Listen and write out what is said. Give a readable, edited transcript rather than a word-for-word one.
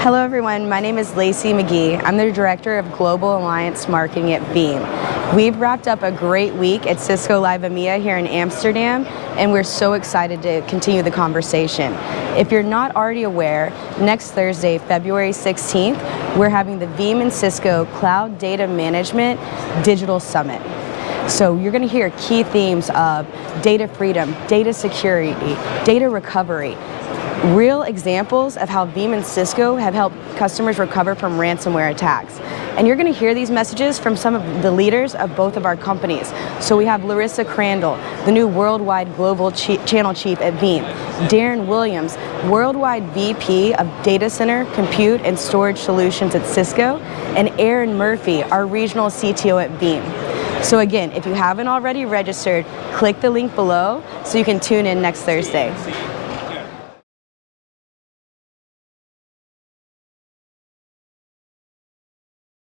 Hello everyone, my name is Lacey McGee. I'm the Director of Global Alliance Marketing at Veeam. We've wrapped up a great week at Cisco Live EMEA here in Amsterdam, and we're so excited to continue the conversation. If you're not already aware, next Thursday, February 16th, we're having the Veeam and Cisco Cloud Data Management Digital Summit. So you're going to hear key themes of data freedom, data security, data recovery, real examples of how Veeam and Cisco have helped customers recover from ransomware attacks. And you're going to hear these messages from some of the leaders of both of our companies. So we have Larissa Crandall, the new Worldwide Global Channel Chief at Veeam, Darren Williams, Worldwide VP of Data Center, Compute, and Storage Solutions at Cisco, and Aaron Murphy, our Regional CTO at Veeam. So again, if you haven't already registered, click the link below so you can tune in next Thursday.